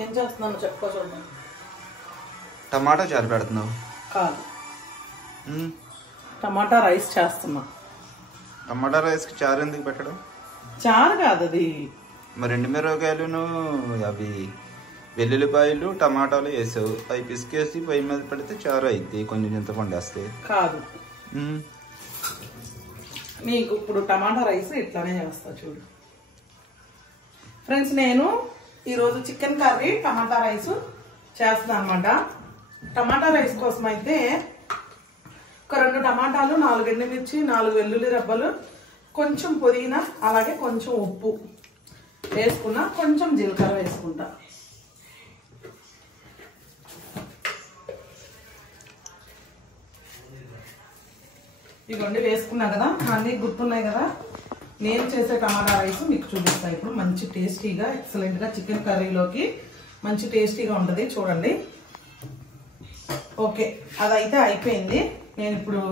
ఏం చేస్తున్నాను చెప్పుకో చూడండి. టమాటా చారు పెడుతున్నావు? కాదు, టమాటా రైస్ చేస్తున్నా. టమాటా రైస్కి చారు ఎందుకు పెట్టడం? చారు కాదు అది. మరి ఎండుమిరపకాయలును అవి వెల్లుల్లిపాయలు టమాటాలు వేసావు, అవి పిసికేసి పొయ్యి మీద పెడితే చారు అయితే కొంచెం చింతపండు వేస్తే కాదు. నీకు ఇప్పుడు టమాటా రైస్ ఇట్లానే చేస్తా చూడు ఫ్రెండ్స్. నేను ఈరోజు చికెన్ కర్రీ టమాటా రైస్ చేస్తాను అనమాట. టమాటా రైస్ కోసం అయితే ఒక 2 టమాటాలు, 4 ఎండుమిర్చి, 4 వెల్లుల్లి రెబ్బలు, కొంచెం పుదీనా, అలాగే కొంచెం ఉప్పు వేసుకున్నా, కొంచెం జీలకర్ర వేసుకుంటా. ఇదిగోండి వేసుకున్నా కదా, అన్నీ గుర్తున్నాయి కదా. నేను చేసే టమాటా రైస్ మీకు చూపిస్తాను ఇప్పుడు. మంచి టేస్టీగా, ఎక్సలెంట్గా చికెన్ కర్రీలోకి మంచి టేస్టీగా ఉంటుంది చూడండి. ఓకే, అదైతే అయిపోయింది. నేను ఇప్పుడు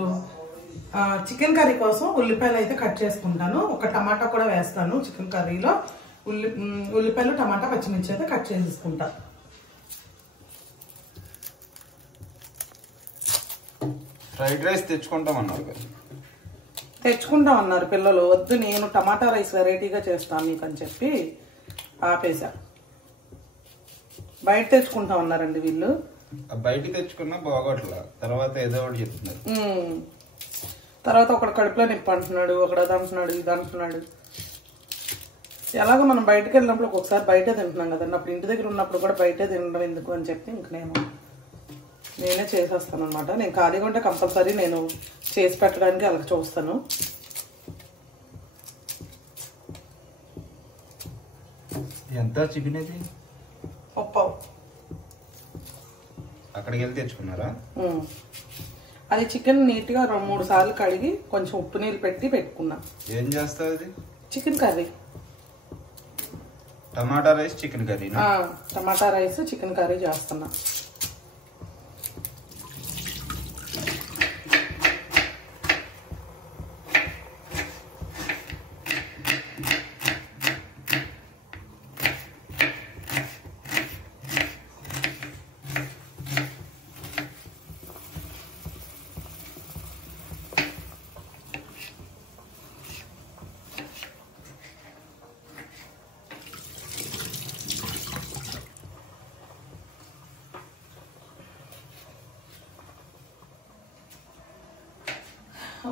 చికెన్ కర్రీ కోసం ఉల్లిపాయలు అయితే కట్ చేసుకుంటాను. ఒక టమాటా కూడా వేస్తాను చికెన్ కర్రీలో. ఉల్లిపాయలు, టమాటా, పచ్చిమిర్చి అయితే కట్ చేసేసుకుంటా. ఫ్రైడ్ రైస్ తెచ్చుకుంటామన్నారు కదా. తెచ్చుకుంటాం అన్నారు పిల్లలు. వద్దు, నేను టమాటా రైస్ వెరైటీగా చేస్తాను నీకు అని చెప్పి ఆపేశా. బయట తెచ్చుకుంటాం అన్నారండి వీళ్ళు. బయటికి తెచ్చుకున్నా బాగోట్లా, తర్వాత ఏదో ఒకటి చెప్తున్నారు. తర్వాత ఒకడు కడుపులో నొప్పి అంటున్నాడు, ఒకడు అది అంటున్నాడు, ఇది అంటున్నాడు. ఎలాగో మనం బయటకు వెళ్ళినప్పుడు ఒకసారి బయటే తింటున్నాం కదండి. అప్పుడు ఇంటి దగ్గర ఉన్నప్పుడు కూడా బయటే తినడం ఎందుకు అని చెప్పి ఇంక నేనే చేసేస్తాను అనమాట. నేను ఖాళీగా ఉంటే కంపల్సరీ నేను చేసి పెట్టడానికి అలాగ చూస్తాను. ఎంత చికెన్ ఇది? ఒప్పావు. అక్కడికి వెళ్ళి తెచ్చుకున్నారా? అది చికెన్ నీట్గా 2-3 సార్లు కడిగి కొంచెం ఉప్పు నీళ్ళు పెట్టి పెట్టుకున్నా. ఏం చేస్తావు అది? Chicken curry. Tomato rice chicken curry? Tomato rice chicken curry చేస్తున్నా.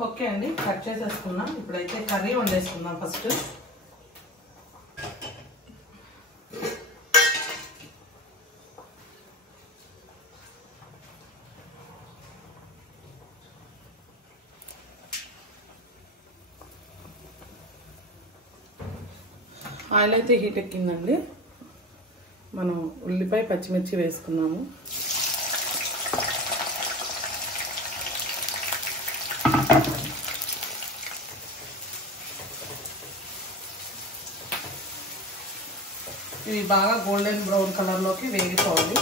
ఓకే అండి, కట్ చేసేసుకున్నాం. ఇప్పుడైతే కర్రీ వండేసుకుందాం ఫస్ట్. ఆయిల్ అయితే హీట్ ఎక్కిందండి. మనం ఉల్లిపాయ, పచ్చిమిర్చి వేసుకున్నాము. ఇది బాగా గోల్డెన్ బ్రౌన్ కలర్లోకి వేగిపోవాలి.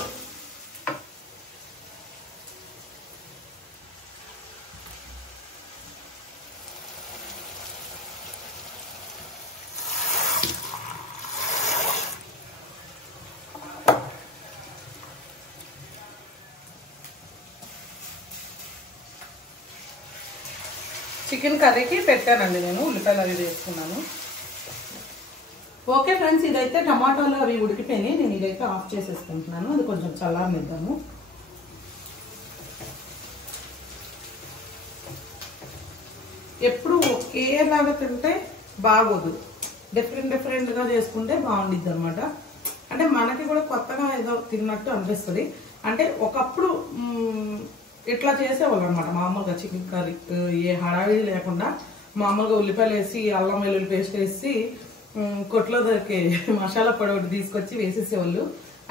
చికెన్ కర్రీకి పెట్టానండి నేను, ఉల్లిపాయలు అవి వేసుకున్నాను. ఓకే ఫ్రెండ్స్, ఇదైతే టమాటాలు అవి ఉడికిపోయినాయి. నేను ఇదైతే ఆఫ్ చేసేసుకుంటున్నాను. అది కొంచెం చల్లారనిద్దాము. ఎప్పుడు ఒకేలాగా తింటే బాగోదు, డిఫరెంట్గా చేసుకుంటే బాగుండిద్ది అనమాట. అంటే మనకి కూడా కొత్తగా ఏదో తిన్నట్టు అనిపిస్తుంది. అంటే ఒకప్పుడు ఇట్లా చేసేవాళ్ళు అనమాట మామూలుగా చికెన్ కర్రీ. ఏ హడావిడి లేకుండా మామూలుగా ఉల్లిపాయలు వేసి, అల్లం వెల్లుల్లి పేస్ట్ వేసి, కొట్లో దొరికే మసాలా పొడి ఒకటి తీసుకొచ్చి వేసేసేవాళ్ళు.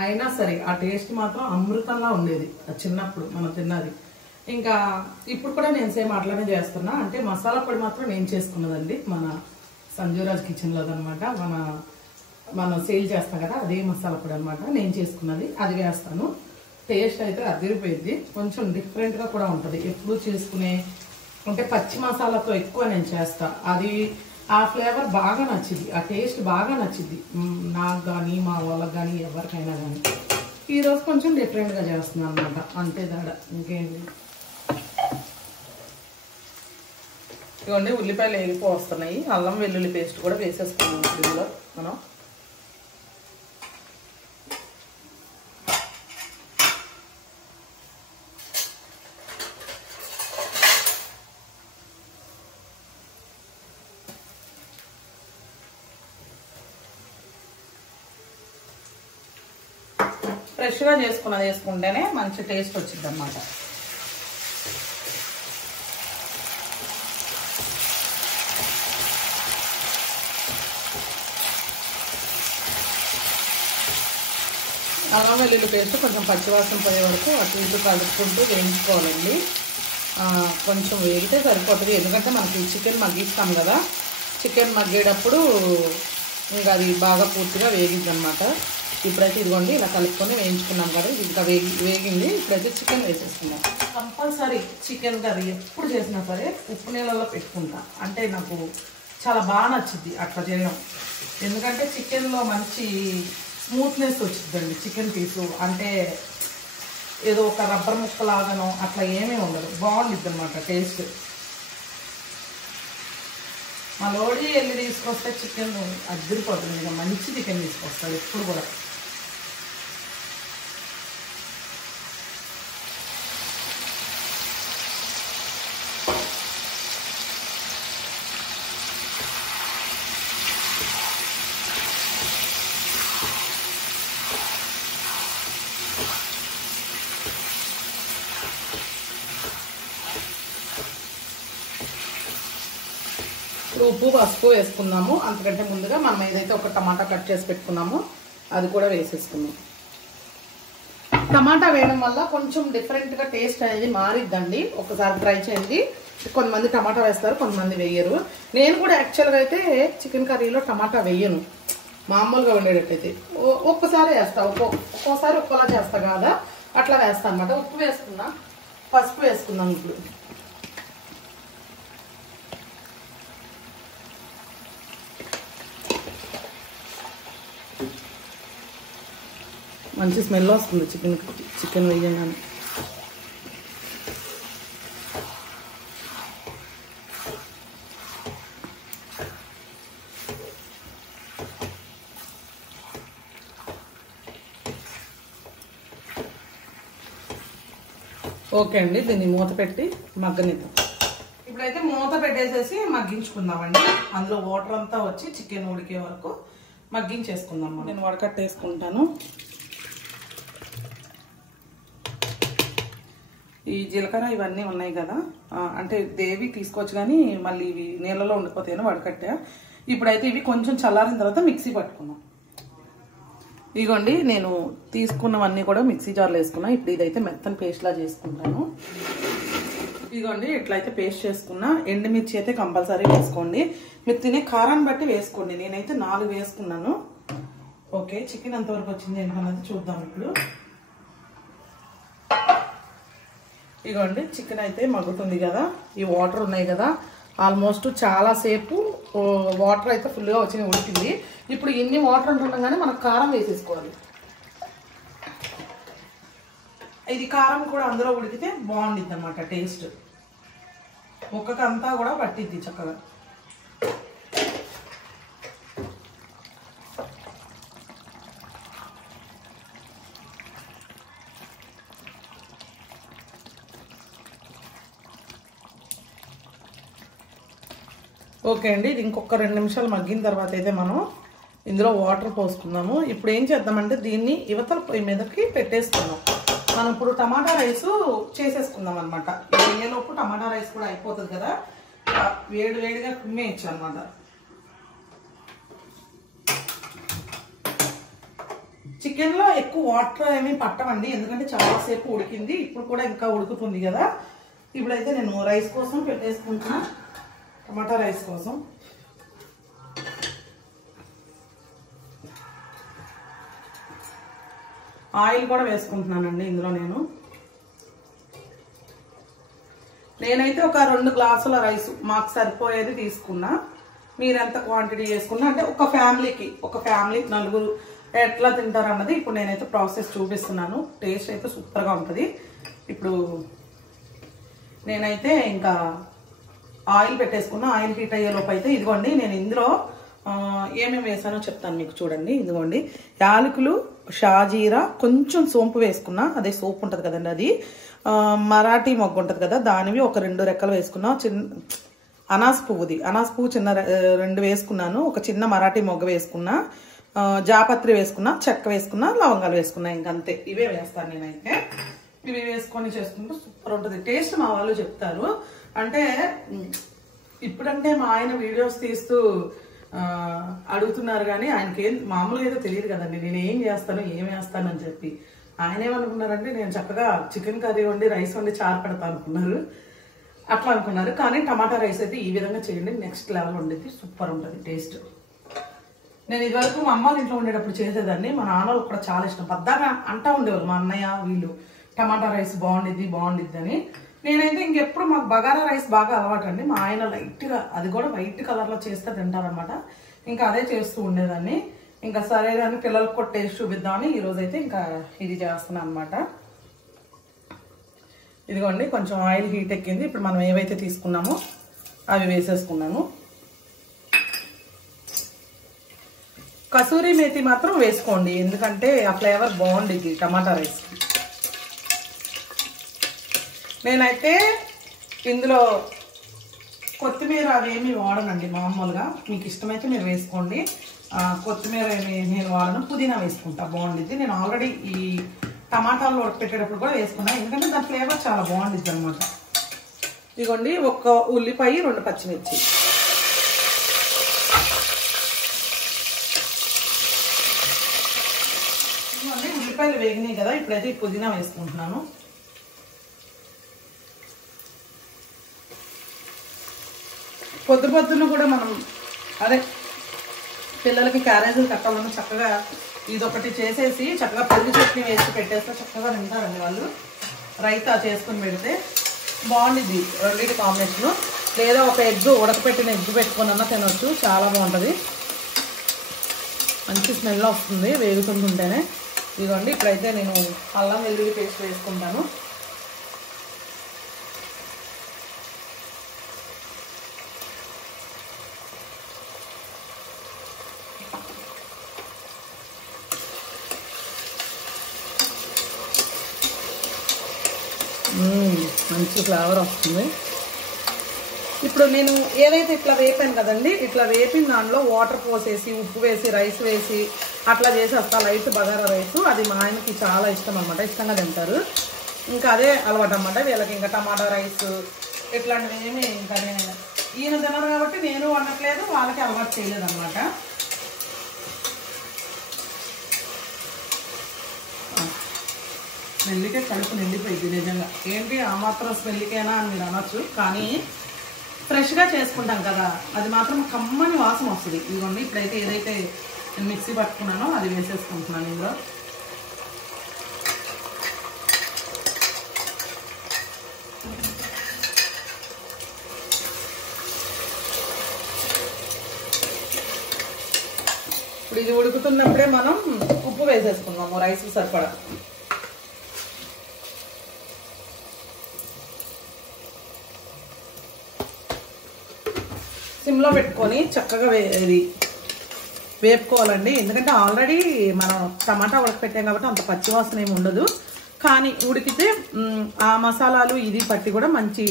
అయినా సరే ఆ టేస్ట్ మాత్రం అమృతంగా ఉండేది చిన్నప్పుడు మనం తిన్నది. ఇంకా ఇప్పుడు కూడా నేను సేమ్ అట్లానే చేస్తున్నా. అంటే మసాలా పొడి మాత్రం నేను చేసుకున్నదండి, మన సంజూరాజ్ కిచెన్లో అనమాట. మనం సేల్ చేస్తాం కదా, అదే మసాలా పొడి అనమాట నేను చేసుకున్నది. అది వేస్తాను. టేస్ట్ అయితే అదిరిపోయింది. కొంచెం డిఫరెంట్గా కూడా ఉంటుంది. ఎప్పుడు చేసుకునే అంటే పచ్చి మసాలాతో ఎక్కువ నేను చేస్తా. అది ఆ ఫ్లేవర్ బాగా నచ్చింది, ఆ టేస్ట్ బాగా నచ్చింది నాకు కానీ మా వాళ్ళకి కానీ ఎవరికైనా కానీ. ఈరోజు కొంచెం డిఫరెంట్గా చేస్తున్నాను అనమాట, అంతే తేడా, ఇంకేంటి. ఇదిగోండి ఉల్లిపాయలు వేగిపోస్తున్నాయి, అల్లం వెల్లుల్లి పేస్ట్ కూడా వేసేసుకున్నాం ఇందులో మనం. ఫ్రెష్గా చేసుకున్నది వేసుకుంటేనే మంచి టేస్ట్ వచ్చింది అన్నమాట. అల్లం వెల్లుల్లి పేస్ట్ కొంచెం పచ్చివాసన పోయే వరకు అటు ఇటు కలుపుకుంటూ వేయించుకోవాలండి. కొంచెం వేగితే సరిపోతుంది, ఎందుకంటే మనకి చికెన్ మగ్గిస్తాం కదా, చికెన్ మగ్గేటప్పుడు ఇంకా అది బాగా పూర్తిగా వేగిద్ది అనమాట. ఇప్పుడైతే ఇదిగోండి ఇలా కలుపుకొని వేయించుకున్నాం కదా, ఇది ఇంకా వేగింది. ఇప్పుడైతే చికెన్ వేసేసుకున్నాం. కంపల్సరీ చికెన్ కర్రీ ఎప్పుడు చేసినా సరే ఉప్పు నీళ్ళలో పెట్టుకుంటా, అంటే నాకు చాలా బాగా నచ్చింది అట్లా చేయడం. ఎందుకంటే చికెన్లో మంచి స్మూత్నెస్ వచ్చిందండి చికెన్ పీసు, అంటే ఏదో ఒక రబ్బర్ ముక్కలాగానో అట్లా ఏమీ ఉండదు, బాగుండిద్ది అనమాట టేస్ట్. మా లోడి వెళ్ళి తీసుకొస్తే చికెన్ అద్దరిపోతుంది, ఇక మంచి చికెన్ తీసుకొస్తాడు ఎప్పుడు కూడా. ఉప్పు పసుపు వేసుకున్నాము, అంతకంటే ముందుగా మనం ఏదైతే ఒక టమాటా కట్ చేసి పెట్టుకున్నామో అది కూడా వేసేసుకున్నాం. టమాటా వేయడం వల్ల కొంచెం డిఫరెంట్గా టేస్ట్ అనేది మారిద్దండి, ఒకసారి ట్రై చేయండి. కొంతమంది టమాటా వేస్తారు, కొంతమంది వేయరు. నేను కూడా యాక్చువల్గా అయితే చికెన్ కర్రీలో టమాటా వేయను, మామూలుగా ఉండేటట్టయితే ఒక్కసారి వేస్తా, ఒక్కోసారి ఒక్కోలా చేస్తా కదా, అట్లా వేస్తా అనమాట. ఉప్పు వేసుకున్నా, పసుపు వేసుకుందాం. ఇప్పుడు మంచి స్మెల్ వస్తుంది చికెన్ వేయగానే. ఓకే అండి, దీన్ని మూత పెట్టి మగ్గనిద్దాం. ఇప్పుడైతే మూత పెట్టేసేసి మగ్గించుకుందామండి. అందులో వాటర్ అంతా వచ్చి చికెన్ ఉడికే వరకు మగ్గించేసుకుందాం. నేను వడకట్టేసుకుంటాను. ఈ జీలకర్ర ఇవన్నీ ఉన్నాయి కదా, అంటే దేవి తీసుకోవచ్చు కానీ మళ్ళీ ఇవి నీళ్ళలో ఉండిపోతాయని వడకట్టా. ఇప్పుడైతే ఇవి కొంచెం చల్లారిన తర్వాత మిక్సీ పట్టుకున్నాం. ఇదిగోండి నేను తీసుకున్నవన్నీ కూడా మిక్సీ జార్లో వేసుకున్నా. ఇప్పుడు ఇదైతే మెత్తని పేస్ట్లా చేసుకుంటాను. ఇదిగోండి ఇట్లయితే పేస్ట్ చేసుకున్నా. ఎండుమిర్చి అయితే కంపల్సరీ వేసుకోండి, మీరు తినే కారాన్ని బట్టి వేసుకోండి. నేనైతే 4 వేసుకున్నాను. ఓకే, చికెన్ ఎంతవరకు వచ్చింది ఏంటన్నది చూద్దాం ఇప్పుడు. ఇదిగోండి చికెన్ అయితే మగ్గుతుంది కదా, ఈ వాటర్ ఉన్నాయి కదా, ఆల్మోస్ట్ చాలా సేపు వాటర్ అయితే ఫుల్గా వచ్చి ఉడికింది. ఇప్పుడు ఇన్ని వాటర్ ఉంటుండగానే మనకు కారం వేసేసుకోవాలి. ఇది కారం కూడా అందులో ఉడికితే బాగుండిద్ది అన్నమాట టేస్ట్, ముక్కకంతా కూడా పట్టిద్ది చక్కగా. ఓకే అండి, ఇది ఇంకొక 2 నిమిషాలు మగ్గిన తర్వాత అయితే మనం ఇందులో వాటర్ పోసుకుందాము. ఇప్పుడు ఏం చేద్దామంటే దీన్ని యువతల పొయ్యి మీదకి పెట్టేసుకుందాం. మనం ఇప్పుడు టమాటా రైస్ చేసేసుకుందాం అనమాట. వేయలోపు టమాటా రైస్ కూడా అయిపోతుంది కదా, వేడి వేడిగా కుమ్మేయచ్చు అనమాట. చికెన్లో ఎక్కువ వాటర్ ఏమీ పట్టమండి, ఎందుకంటే చాలాసేపు ఉడికింది. ఇప్పుడు కూడా ఇంకా ఉడుకుతుంది కదా. ఇప్పుడైతే నేను రైస్ కోసం పెట్టేసుకుంటున్నా, టమాటా రైస్ కోసం. ఆయిల్ కూడా వేసుకుంటున్నానండి ఇందులో. నేనైతే ఒక 2 గ్లాసుల రైస్ మాకు సరిపోయేది తీసుకున్నా. మీరు ఎంత క్వాంటిటీ చేసుకున్నా, అంటే ఒక ఫ్యామిలీ నలుగురు ఎట్లా తింటారు అన్నది ఇప్పుడు నేనైతే ప్రాసెస్ చూపిస్తున్నాను. టేస్ట్ అయితే సూపర్గా ఉంటుంది. ఇప్పుడు నేనైతే ఇంకా ఆయిల్ పెట్టేసుకున్నా. ఆయిల్ హీట్ అయ్యే లోపు అయితే ఇదిగోండి నేను ఇందులో ఏమేమి వేసానో చెప్తాను మీకు. చూడండి, ఇదిగోండి యాలకులు, షాజీరా, కొంచెం సోంపు వేసుకున్నా. అదే సోపు ఉంటుంది కదండి, అది మరాఠీ మొగ్గ ఉంటుంది కదా, దానివి ఒక 2 రెక్కలు వేసుకున్నా. అనాస పువ్వు చిన్న 2 వేసుకున్నాను. ఒక చిన్న మరాఠీ మొగ్గ వేసుకున్నా, జాపత్రి వేసుకున్నా, చెక్క వేసుకున్నా, లవంగాలు వేసుకున్నా. ఇంకంతే, ఇవే వేస్తాను నేనైతే. ఇవి వేసుకొని చేసుకుంటూ సూపర్ ఉంటుంది టేస్ట్. మా వాళ్ళు చెప్తారు. అంటే ఇప్పుడంటే మా ఆయన వీడియోస్ తీస్తూ అడుగుతున్నారు కానీ ఆయనకి మామూలుగా అయితే తెలియదు కదండి నేను ఏం చేస్తాను ఏం వేస్తాను అని చెప్పి. ఆయన ఏమనుకున్నారంటే నేను చక్కగా చికెన్ కర్రీ వండి రైస్ వండి చారు పెడతా అనుకున్నారు, అట్లా అనుకున్నారు. కానీ టమాటా రైస్ అయితే ఈ విధంగా చేయండి, నెక్స్ట్ లెవెల్ ఉండేది, సూపర్ ఉంటుంది టేస్ట్. నేను ఇదివరకు మా అమ్మ ఇంట్లో ఉండేటప్పుడు చేసేదాన్ని. మా నాన్నలు కూడా చాలా ఇష్టం, పద్దాగా అంటా ఉండేవాళ్ళు మా అన్నయ్య వీళ్ళు, టమాటా రైస్ బాగుండిద్ది అని. నేనైతే ఇంకెప్పుడు మాకు బగారా రైస్ బాగా అలవాటు అండి. మా ఆయన లైట్గా, అది కూడా వైట్ కలర్లో చేస్తే తింటారనమాట. ఇంకా అదే చేస్తూ ఉండేదాన్ని. ఇంకా సరే అని పిల్లలకు కూడా టేస్ట్ చూపిద్దామని ఈరోజు అయితే ఇంకా ఇది చేస్తున్నాను అనమాట. ఇదిగోండి కొంచెం ఆయిల్ హీట్ ఎక్కింది. ఇప్పుడు మనం ఏవైతే తీసుకున్నామో అవి వేసేసుకున్నాను. కసూరి మేతి మాత్రం వేసుకోండి, ఎందుకంటే ఆ ఫ్లేవర్ బాగుండిద్ది టమాటా రైస్. నేనైతే ఇందులో కొత్తిమీర అవేమి వాడనండి మామూలుగా. మీకు ఇష్టమైతే మీరు వేసుకోండి. కొత్తిమీర నేను వాడను, పుదీనా వేసుకుంటా, బాగుండిద్ది. నేను ఆల్రెడీ ఈ టమాటాలు ఉడకపెట్టేటప్పుడు కూడా వేసుకున్నాను, ఎందుకంటే దాని ఫ్లేవర్ చాలా బాగుండిద్ది అనమాట. ఇదిగోండి 1 ఉల్లిపాయ 2 పచ్చిమిర్చి. ఇదిగోండి ఉల్లిపాయలు వేగినాయి కదా, ఇప్పుడైతే ఈ పుదీనా వేసుకుంటున్నాను. పొద్దున కూడా మనం అదే పిల్లలకి క్యారేజీలు కట్టాలని చక్కగా ఇదొకటి చేసేసి చక్కగా పెరుగు చట్నీ వేసి పెట్టేస్తే చక్కగా తింటారండి వాళ్ళు. రైతా చేసుకుని పెడితే బాగుండిద్ది రెండింటి కాంబినేషను. లేదా ఒక ఉడకపెట్టిన ఎగ్ పెట్టుకొని అన్నా తినొచ్చు, చాలా బాగుంటుంది. మంచి స్మెల్ వస్తుంది వేగుతుంటేనే. ఇదిగోండి ఇప్పుడైతే నేను అల్లం వెల్లుల్లి పేస్ట్ వేసుకుంటాను. మంచి ఫ్లేవర్ వస్తుంది. ఇప్పుడు నేను ఏదైతే ఇట్లా వేపాను కదండి, ఇట్లా వేపిన దానిలో వాటర్ పోసేసి ఉప్పు వేసి రైస్ వేసి అట్లా చేసేస్తా, లైట్ బగారా రైస్. అది మా ఆయనకి చాలా ఇష్టం అనమాట, ఇష్టంగా తింటారు. ఇంకా అదే అలవాటు అనమాట వీళ్ళకి. ఇంకా టమాటా రైస్ ఇట్లాంటివి ఏమి ఇంకా ఈయన తినరు కాబట్టి నేను వండట్లేదు, వాళ్ళకి అలవాటు చేయలేదు అనమాట. స్మెల్కే కడుపు నిండిపోయింది నిజంగా. ఏంటి ఆ మాత్రం స్మెల్కేనా అని మీరు అనొచ్చు, కానీ ఫ్రెష్గా చేసుకుంటాం కదా, అది మాత్రం కమ్మని వాసన వస్తుంది. ఇదిగోండి ఇప్పుడైతే ఏదైతే నేను మిక్సీ పట్టుకున్నానో అది వేసేసుకుంటున్నాను ఇందులో. ఇప్పుడు ఇది ఉడుకుతున్నప్పుడే మనం ఉప్పు వేసేసుకున్నాము రైస్ సరిపడా. సిమ్లో పెట్టుకొని చక్కగా ఇది వేపుకోవాలండి. ఎందుకంటే ఆల్రెడీ మనం టమాటా ఉడకపెట్టాం కాబట్టి అంత పచ్చివాసన ఏమి ఉండదు. కానీ ఉడికితే ఆ మసాలాలు ఇది పట్టి కూడా మంచి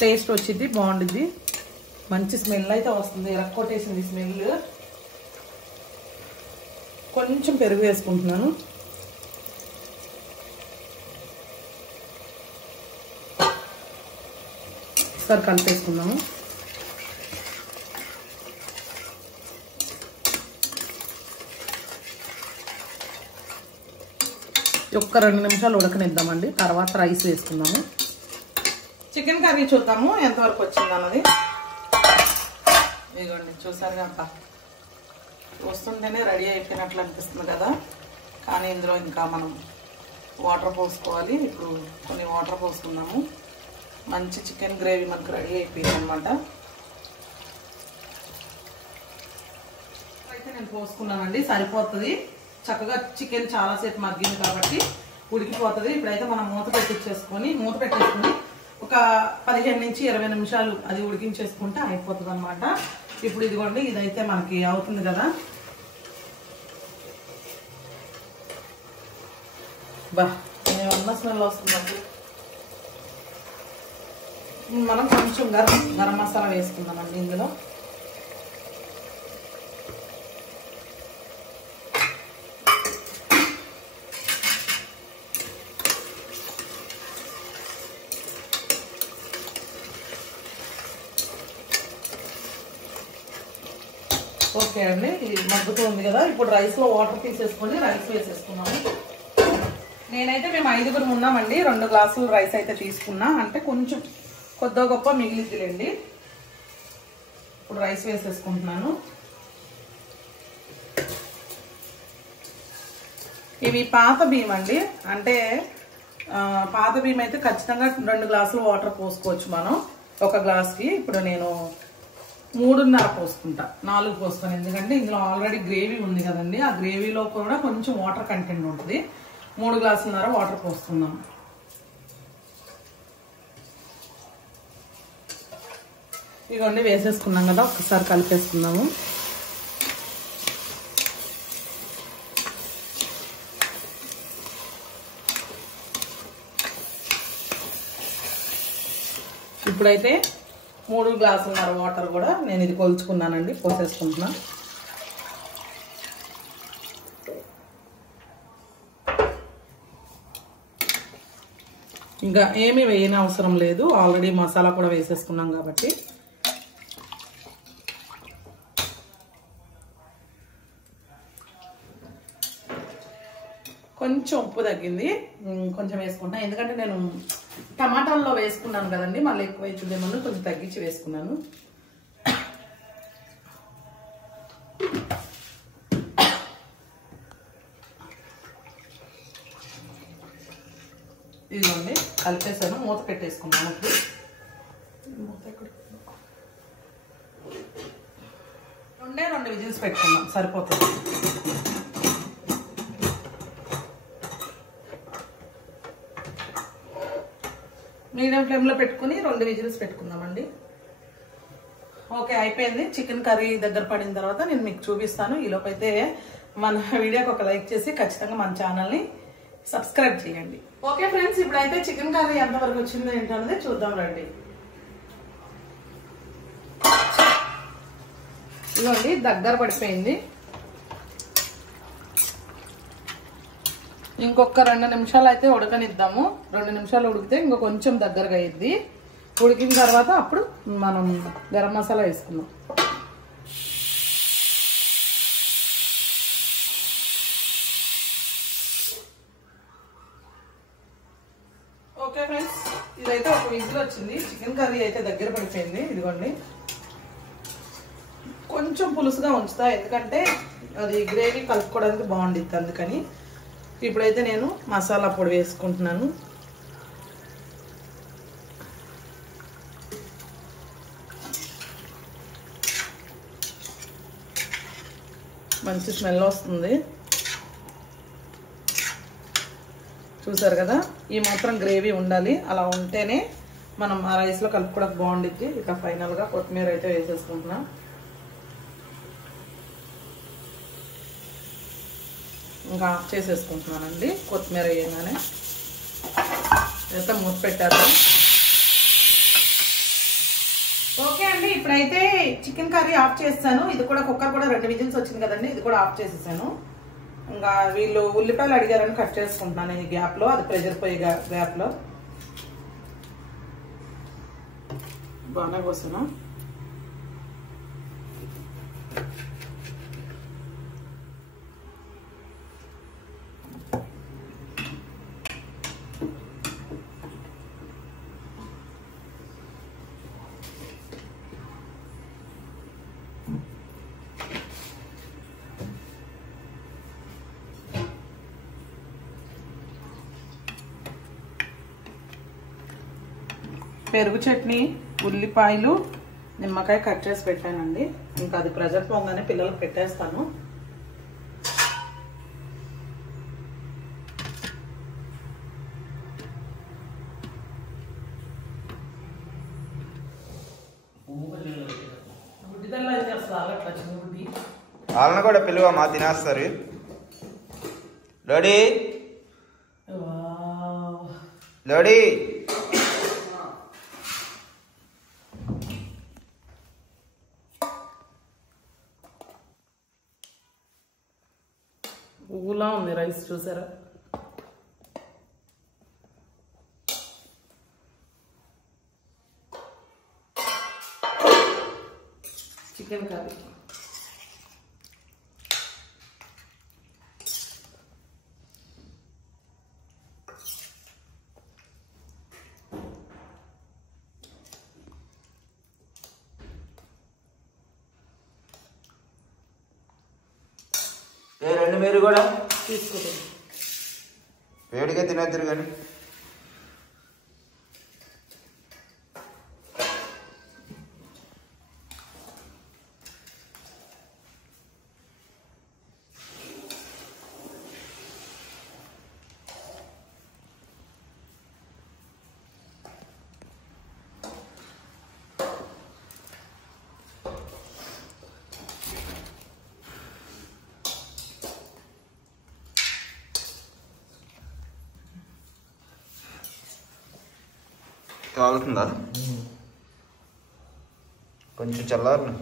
టేస్ట్ వచ్చింది, బాగుండిద్ది. మంచి స్మెల్ అయితే వస్తుంది, ఎరక్కొట్టేసింది స్మెల్. కొంచెం పెరుగు వేసుకుంటున్నాను. ఒకసారి కలిపేసుకుందాము. ఒక్క 2 నిమిషాలు ఉడకనిద్దామండి, తర్వాత రైస్ వేసుకుందాము. చికెన్ కర్రీ చూద్దాము ఎంతవరకు వచ్చింది అన్నది. ఇదిగోండి చూసారుగా, అబ్బా వస్తుంటేనే రెడీ అయిపోయినట్లు అనిపిస్తుంది కదా. కానీ ఇందులో ఇంకా మనం వాటర్ పోసుకోవాలి. ఇప్పుడు కొన్ని వాటర్ పోసుకుందాము. మంచి చికెన్ గ్రేవీ మనకు రెడీ అయిపోయింది అనమాట. అయితే నేను పోసుకున్నానండి, సరిపోతుంది. చక్కగా చికెన్ చాలాసేపు మగ్గింది కాబట్టి ఉడికిపోతుంది. ఇప్పుడైతే మనం మూత పెట్టేసుకొని ఒక 15 నుంచి 20 నిమిషాలు అది ఉడికించేసుకుంటే అయిపోతుంది అనమాట. ఇప్పుడు ఇదిగోండి, ఇదైతే మనకి అవుతుంది కదా. బా ఏమన్నా స్మెల్ వస్తుందండి. మనం కొంచెం గరం మసాలా వేసుకుందామండి ఇందులో. ఓకే అండి, ఇది మగ్గుతూ ఉంది కదా. ఇప్పుడు రైస్లో వాటర్ తీసేసుకొని రైస్ వేసేసుకున్నాము. నేనైతే మేము 5గురు ఉన్నామండి. 2 గ్లాసులు రైస్ అయితే తీసుకున్నా, అంటే కొంచెం కొద్దిగా గొప్ప మిగిలిద్దిలేండి. ఇప్పుడు రైస్ వేసేసుకుంటున్నాను. ఇవి పాత బియ్యం అండి, అంటే పాత బియ్యం అయితే ఖచ్చితంగా 2 గ్లాసులు వాటర్ పోసుకోవచ్చు మనం ఒక గ్లాస్కి. ఇప్పుడు నేను 3.5 పోసుకుంటా, 4 పోస్తాను. ఎందుకంటే ఇందులో ఆల్రెడీ గ్రేవీ ఉంది కదండి, ఆ గ్రేవీలో కూడా కొంచెం వాటర్ కంటెంట్ ఉంటుంది. 3 గ్లాసులన్నర వాటర్ పోసుకుందాం. ఇవన్నీ వేసేసుకున్నాం కదా, ఒకసారి కలిపేసుకుందాము. ఇప్పుడైతే 3 గ్లాసులన్నర వాటర్ కూడా నేను ఇది కొలుచుకున్నానండి, పోసేసుకుంటున్నా. ఇంకా ఏమీ వేయని అవసరం లేదు, ఆల్రెడీ మసాలా కూడా వేసేసుకున్నాం కాబట్టి. కొంచెం ఉప్పు తగ్గింది, కొంచెం వేసుకుంటా. ఎందుకంటే నేను టమాటాల్లో వేసుకున్నాను కదండి, మళ్ళీ ఎక్కువ వేసుకుందేమో కొంచెం తగ్గించి వేసుకున్నాను. ఇదిగోండి కలిపేసాను, మూత పెట్టేసుకున్నాను. ఇప్పుడు 2 విజిల్స్ పెట్టుకున్నాం, సరిపోతుంది. మీడియం ఫ్లేమ్లో పెట్టుకుని 2 విజిల్స్ పెట్టుకుందామండి. ఓకే, అయిపోయింది. చికెన్ కర్రీ దగ్గర పడిన తర్వాత నేను మీకు చూపిస్తాను. ఈలోపైతే మన వీడియోకి ఒక లైక్ చేసి ఖచ్చితంగా మన ఛానల్ని సబ్స్క్రైబ్ చేయండి. ఓకే ఫ్రెండ్స్, ఇప్పుడైతే చికెన్ కర్రీ ఎంతవరకు వచ్చిందో ఏంటన్నది చూద్దాం రండి. ఇదిగోండి దగ్గర పడిపోయింది. ఇంకొక 2 నిమిషాలు అయితే ఉడకనిద్దాము. 2 నిమిషాలు ఉడికితే ఇంకో కొంచెం దగ్గరగా అయ్యిద్ది. ఉడికిన తర్వాత అప్పుడు మనం గరం మసాలా వేసుకుందాం. ఓకే ఫ్రెండ్స్, ఇదైతే ఒక విజిల్ వచ్చింది. చికెన్ కర్రీ అయితే దగ్గర పడిపోయింది. ఇదిగోండి, కొంచెం పులుసుగా ఉంచుతా, ఎందుకంటే అది గ్రేవీ కలుపుకోవడానికి బాగుండిద్ది, అందుకని. ఇప్పుడైతే నేను మసాలా పొడి వేసుకుంటున్నాను. మంచి స్మెల్ వస్తుంది, చూసారు కదా. ఈ మాత్రం గ్రేవీ ఉండాలి, అలా ఉంటేనే మనం ఆ రైస్లో కలుపుకోవడానికి బాగుండిద్ది. ఇక ఫైనల్గా కొత్తిమీర అయితే వేసేసుకుంటున్నా. ఇంకా ఆఫ్ చేసేసుకుంటున్నానండి కొత్తిమీర వేయగానే. అయితే మూత పెట్టారు. ఓకే అండి, ఇప్పుడైతే చికెన్ కర్రీ ఆఫ్ చేస్తాను. ఇది కూడా కుక్కర్ కూడా 2 విజిల్స్ వచ్చింది కదండి, ఇది కూడా ఆఫ్ చేసేసాను. ఇంకా వీళ్ళు ఉల్లిపాయలు అడిగారని కట్ చేసుకుంటున్నాను ఈ గ్యాప్లో, అది ప్రెషర్ పోయే గ్యాప్లో. బాగానే కోసాను. పెరుగు చట్నీ, ఉల్లిపాయలు, నిమ్మకాయ కట్ చేసి పెట్టానండి. ఇంకా అది ప్రెజర్ పోగానే పిల్లలకు పెట్టేస్తాను. వాళ్ళని కూడా పిలువమ్మా, తినేస్తారు. లోడీ లోడీ పువ్వులా ఉంది రైస్, చూసారా? Chicken curry. రండి మీరు కూడా తీసుకోండి. వేడిగా తినేద్దరు కానీ. కాలుతుందా? కొంచెం చల్లారు.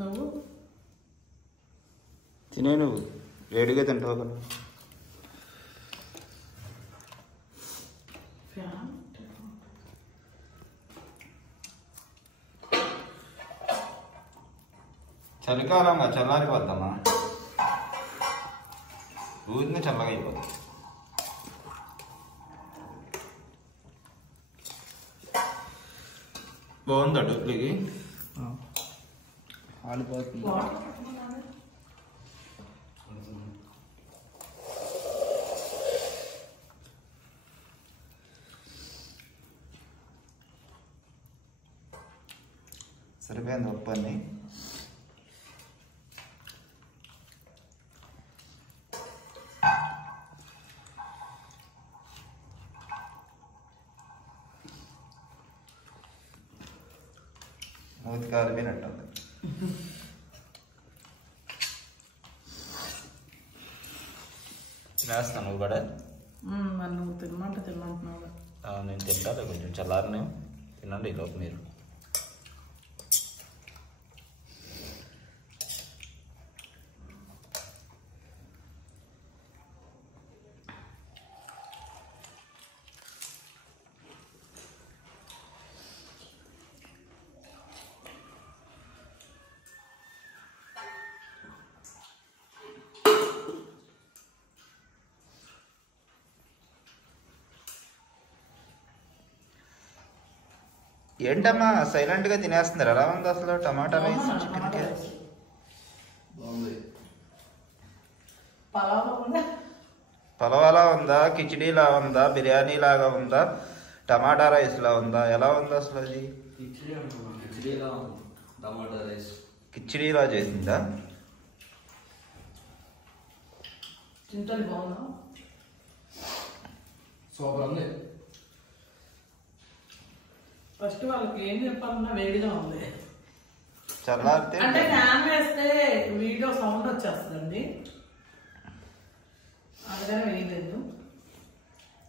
నువ్వు తినే, నువ్వు వేడిగా తింటావు కదా. చలికాలంగా చల్లారిపోద్దమ్మా, ఊరిని చల్లగా అయిపోతుంది. బాగుందా డబ్బులకి? సరిపోయింది ఉప్పు అన్ని. మూతి కాలిపోయినట్టుంది. తినేస్తాను నువ్వు కూడా. నువ్వు తినమంటున్నావు. నేను తింటాను, కొంచెం చల్లారనే తినండి ఈలోపు మీరు. ఏంటమ్మా సైలెంట్గా తినేస్తున్నారు? ఎలా ఉంది అసలు టమాటా రైస్ చికెన్ కర్రీ? పలావలా ఉందా, కిచిడీలా ఉందా, బిర్యానీ లాగా ఉందా, టమాటా రైస్ లా ఉందా, ఎలా ఉంది అసలు? అది కిచిడీలా చేసిందా? ఫస్ట్ వాళ్ళకి ఏం చెప్పాలన్నా వేడిగా ఉంది. చల్లారితే అంటే ఫ్యాన్ వేస్తే వీడియో సౌండ్ వచ్చేస్తుందండి, అందుకనే వేయలేదు.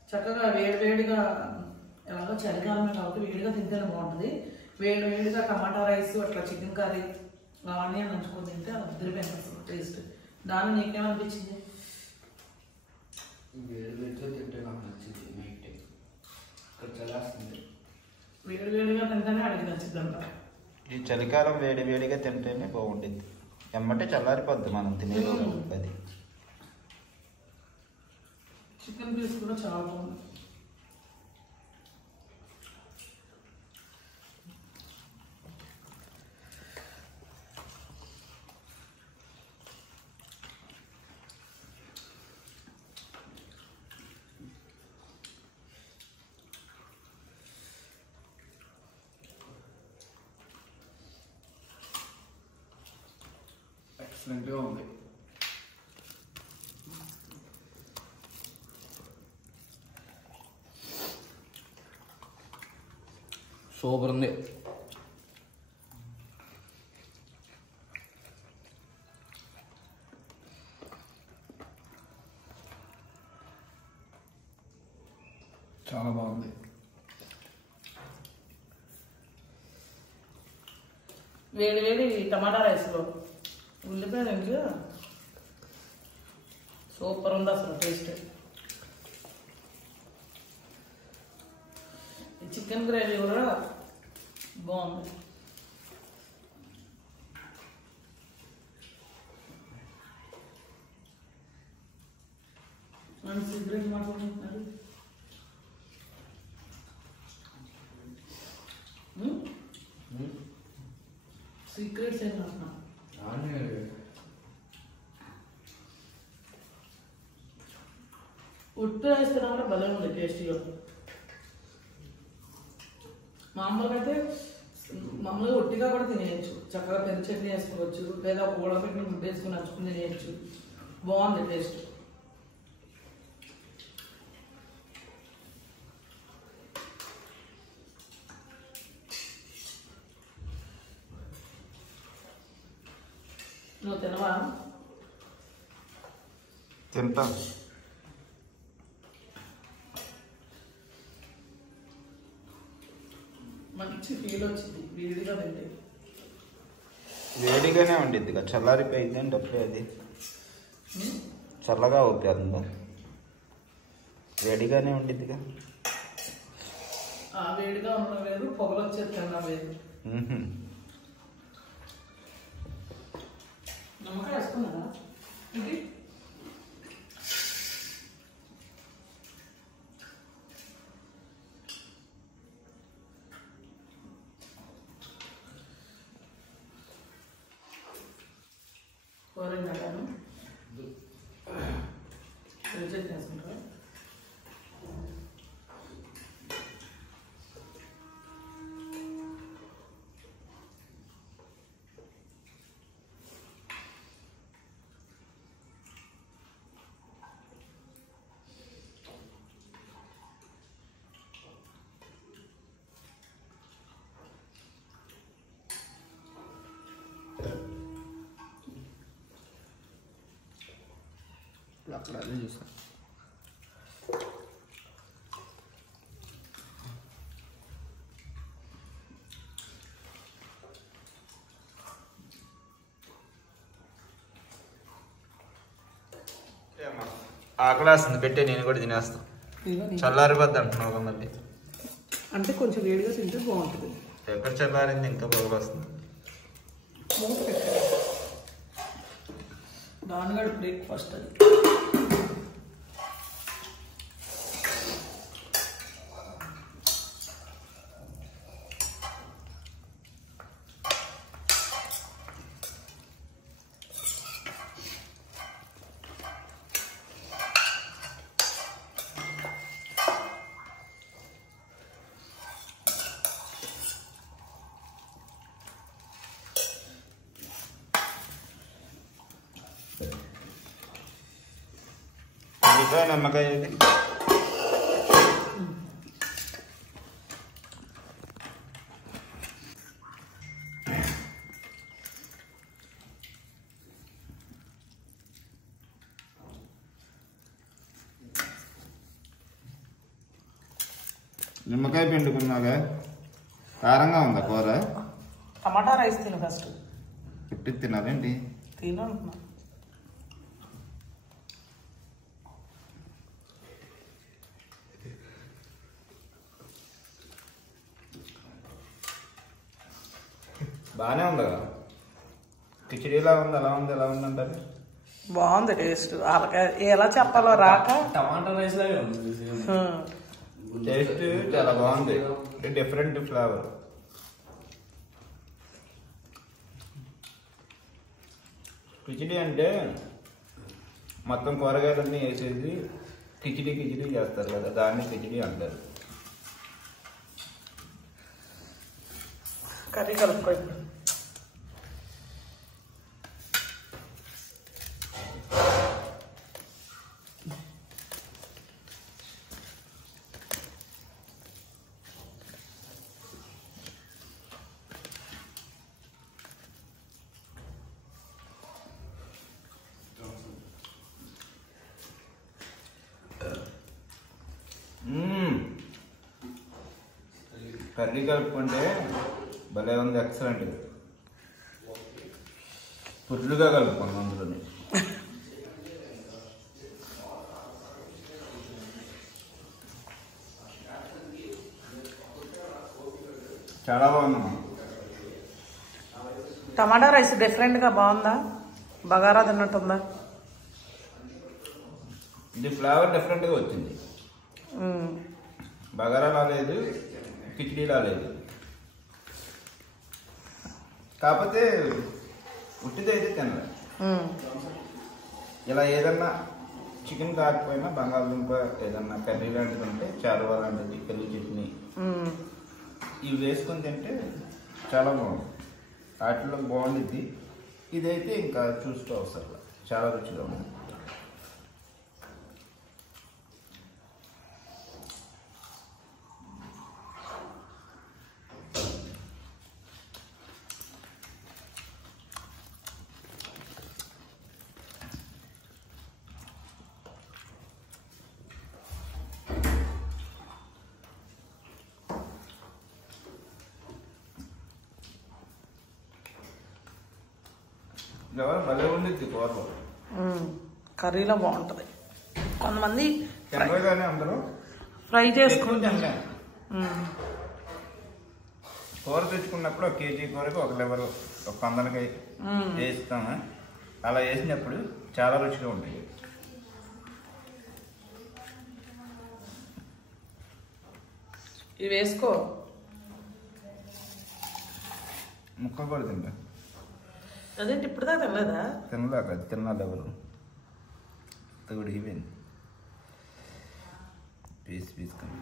చక్కగా వేడిగా, ఎలాగో చలికాలమే కాబట్టి వేడిగా తింటేనే బాగుంటుంది. వేడిగా టమాటా రైస్ అట్లా చికెన్ కర్రీ ఆనియన్ నంచుకొని తింటే అది అదిరిపోయింది అసలు టేస్ట్. దాన్ని నీకేమనిపించింది? వేడివేడిగా తింటే నాకు నచ్చింది. నైట్ ఇక్కడ చల్లాస్తుంది. వేడివేడిగా తింటేనే అడిగి నచ్చిందంట. ఈ చలికాలం వేడివేడిగా తింటేనే బాగుంటుంది. ఎమ్మటే చల్లారిపోద్ది మనం తినేది. అది చికెన్ పీస్ కూడా చాలా బాగుంది. ఎక్సలెంట్గా ఉంది. సూపర్ ఉంది. చాలా బాగుంది. వేడి వేడి టమాటా రైస్లో ఉల్లిపాయలు ఇంకా సూపర్ ఉంది అసలు టేస్ట్. చికెన్ గ్రేవీ కూడా బాగుంది. సిగరెట్ మాట్లాడుతున్నారు. సీక్రెట్స్ ఏం అంటున్నా. ఉట్టు వేస్తున్నా కూడా భలే ఉంది టేస్టీగా. మామూలుగా ఒట్టిగా కూడా తినేయచ్చు. చక్కగా పెద్ద చట్నీ వేసుకోవచ్చు, లేదా ఉడకపెట్టి ముద్ద వేసుకుని నచ్చుకుని తినేయచ్చు. బాగుంది టేస్ట్. నువ్వు తినవా? తింటా. మంచి ఫీల్ వచ్చింది వేడిగా తింటే. వేడిగానే ఉండిద్ది కదా, చల్లారిపోయింది అంటే అప్పుడే అది చల్లగా అవుతుంది. అందులో వేడిగానే ఉండిద్దిగా. ఆ వేడిగా ఉండడం వేరు, పొగలు వచ్చేది తినడం వేరు. నమ్మకాయ వేసుకున్నారా? ఇది కూర పెట్టాను. చట్నీ వేసుకుంటారా? అక్కడ అదే చూసాను. ఆకలేస్తుంది, పెట్టే నేను కూడా తినేస్తాను. చల్లారిపోద్ది అంటున్నావు మళ్ళీ. అంటే కొంచెం వేడిగా తింటే బాగుంటుంది. ఎక్కడ చల్లారింది ఇంకా బాగా వస్తుంది. దానిగడ బ్రేక్ఫాస్ట్ అది. నిమ్మకాయ నిమ్మకాయ పిండుకున్నాగా. కారంగా ఉందా కూర? టమాటా రైస్ తిను ఫస్ట్. పుట్టి తినాలేంటి? తిను అంటున్నా. బాగానే ఉంది కదా, కిచిడీలా ఉంది, ఎలా ఉంది ఎలా ఉంది అంటారు. బాగుంది టేస్ట్. వాళ్ళకి ఎలా చెప్పాలో రాక టమాటా రైస్ లాగే ఉంది. టేస్ట్ చాలా బాగుంది, డిఫరెంట్ ఫ్లేవర్. కిచిడి అంటే మొత్తం కూరగాయలన్నీ వేసేసి కిచిడి చేస్తారు కదా, దాన్ని కిచిడి అంటారు. కర్రీ కలుపుకోండి. కర్రీ కలుపుకుంటే భలే ఉంది, ఎక్సలెంట్. పుట్లుగా కలుపుకున్నాం అందులోని. చాలా బాగుందమ్మా. టమాటా రైస్ డిఫరెంట్గా బాగుందా? బగారా తిన్నట్టుందా? ఇది ఫ్లేవర్ డిఫరెంట్గా వచ్చింది. బగారా రాలేదు, కిచిడీ రాలేదు. కాకపోతే ఉట్టిదైతే తినలే. ఇలా ఏదన్నా చికెన్ కాకపోయినా బంగాళదుంప ఏదన్నా కర్రీ లాంటిది ఉంటే, చారువా లాంటిది, పెళ్లి చట్నీ ఇవి వేసుకొని తింటే చాలా బాగుంది. వాటిలో బాగుండిద్ది. ఇదైతే ఇంకా చూసుకోవసరం, చాలా రుచిగా ఉంది. భలే ఉండిద్ది కూరలో, కర్రీలో బాగుంటుంది. కొంతమంది తినగానే అందరూ ఫ్రై చేసుకుంటే కూర తెచ్చుకున్నప్పుడు 1 కేజీ కూరకు 1 లివర్, 1 కందనకాయ వేస్తాము. అలా వేసినప్పుడు చాలా రుచిగా ఉంటుంది. ఇవి వేసుకో, ముక్కలు కూడా తింటా. అదేంటి ఇప్పుడు దాకా తినలేదా? తినలేక తిన్నాడు ఎవరు ఉడికిపోయింది పీస్ కానీ.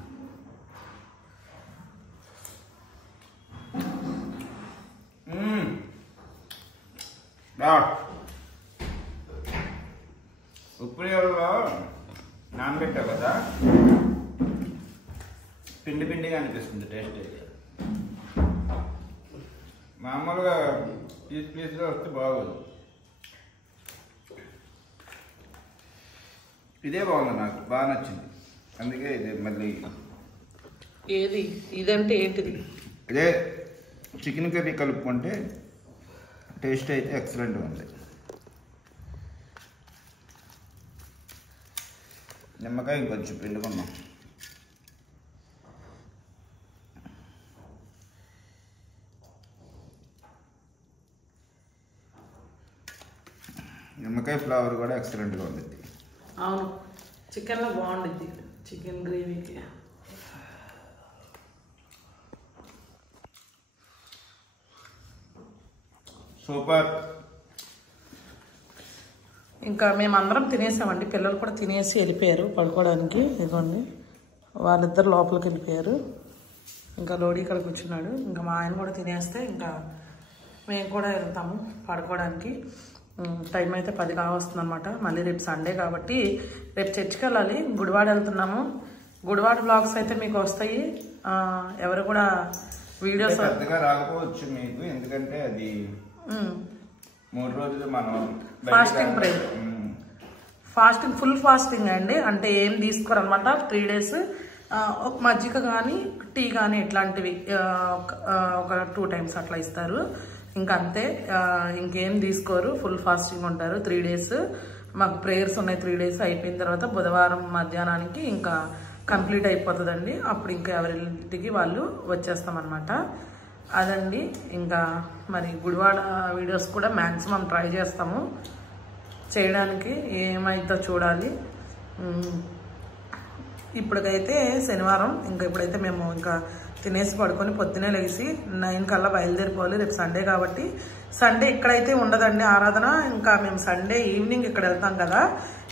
ఉప్పు నీళ్ళలో నానబెట్టావు కదా, పిండిగా అనిపిస్తుంది టేస్ట్ అయితే. మామూలుగా పీస్గా వస్తే బాగోదు. ఇదే బాగుంది, నాకు బాగా నచ్చింది. అందుకే ఇది మళ్ళీ. ఏది ఇదంటే ఏంటిది? ఇదే చికెన్ కర్రీ కలుపుకుంటే టేస్ట్ అయితే ఎక్సలెంట్గా ఉంది. నిమ్మకాయ ఇంకొంచెం పిండుకున్నాం. నిమ్మకాయ ఫ్లేవర్ కూడా ఎక్సలెంట్గా ఉంది. అవును, చికెన్లో బాగుండిద్ది, చికెన్ గ్రేవీకి. సూపర్. ఇంకా మేమందరం తినేసామండి, పిల్లలు కూడా తినేసి వెళ్ళిపోయారు పడుకోవడానికి. ఇదిగోండి వాళ్ళిద్దరు లోపలికి వెళ్ళిపోయారు. ఇంకా లోడీ ఇక్కడ కూర్చున్నాడు. ఇంకా మా ఆయన కూడా తినేస్తే ఇంకా మేము కూడా వెళ్తాము పడుకోవడానికి. టైం అయితే 10 కావస్తుంది అనమాట. మళ్ళీ రేపు సండే కాబట్టి రేపు చర్చికి వెళ్ళాలి. గుడివాడ వెళ్తున్నాము. గుడివాడ బ్లాగ్స్ అయితే మీకు వస్తాయి. ఎవరు కూడా వీడియోస్ పెద్దగా రాకపోవచ్చు మీకు, ఎందుకంటే అది 3 రోజులు మనం fasting prayer, fasting full fasting అండి. అంటే ఏం తీసుకోరనమాట 3 డేస్. ఒక మజ్జిగ కానీ టీ కానీ ఇట్లాంటివి ఒక 2 టైమ్స్ అట్లా ఇస్తారు. ఇంకా అంతే, ఇంకేం తీసుకోరు. ఫుల్ ఫాస్టింగ్ ఉంటారు 3 డేస్. మాకు ప్రేయర్స్ ఉన్నాయి 3 డేస్. అయిపోయిన తర్వాత బుధవారం మధ్యాహ్నానికి ఇంకా కంప్లీట్ అయిపోతుందండి. అప్పుడు ఇంకా ఎవరింటికి వాళ్ళు వచ్చేస్తామన్నమాట. అదండి. ఇంకా మరి గుడివాడ వీడియోస్ కూడా మ్యాక్సిమం ట్రై చేస్తాము చేయడానికి, ఏమైతే చూడాలి. ఇప్పటికైతే శనివారం, ఇంకా ఇప్పుడైతే మేము ఇంకా తినేసి పడుకొని పొద్దునే లేచి 9 కల్లా బయలుదేరిపోవాలి. రేపు సండే కాబట్టి సండే ఇక్కడైతే ఉండదండి ఆరాధన. ఇంకా మేము సండే ఈవినింగ్ ఇక్కడ వెళ్తాం కదా,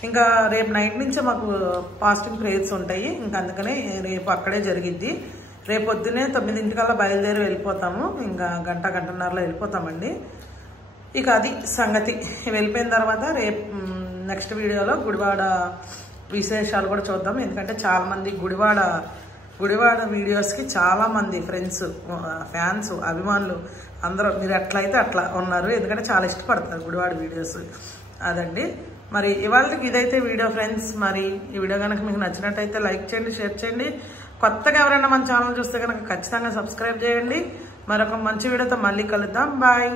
ఇంకా రేపు నైట్ నుంచే మాకు ఫాస్టింగ్ ప్రేయర్స్ ఉంటాయి. ఇంకా అందుకనే రేపు అక్కడే జరిగిద్ది. రేపు పొద్దునే 9 కల్లా బయలుదేరి వెళ్ళిపోతాము. ఇంకా గంటన్నరలో వెళ్ళిపోతామండి. ఇక అది సంగతి. వెళ్ళిపోయిన తర్వాత రేపు నెక్స్ట్ వీడియోలో గుడివాడ విశేషాలు కూడా చూద్దాం. ఎందుకంటే చాలామంది గుడివాడ వీడియోస్కి చాలామంది ఫ్రెండ్స్, ఫ్యాన్స్, అభిమానులు అందరూ మీరు ఎట్లయితే అట్లా ఉన్నారు. ఎందుకంటే చాలా ఇష్టపడతారు గుడివాడ వీడియోస్. అదండి మరి ఇవాళకి ఇదైతే వీడియో ఫ్రెండ్స్. మరి ఈ వీడియో కనుక మీకు నచ్చినట్టయితే లైక్ చేయండి, షేర్ చేయండి. కొత్తగా ఎవరైనా మన ఛానల్ చూస్తే కనుక ఖచ్చితంగా సబ్స్క్రైబ్ చేయండి. మరొక మంచి వీడియోతో మళ్ళీ కలుద్దాం. బాయ్.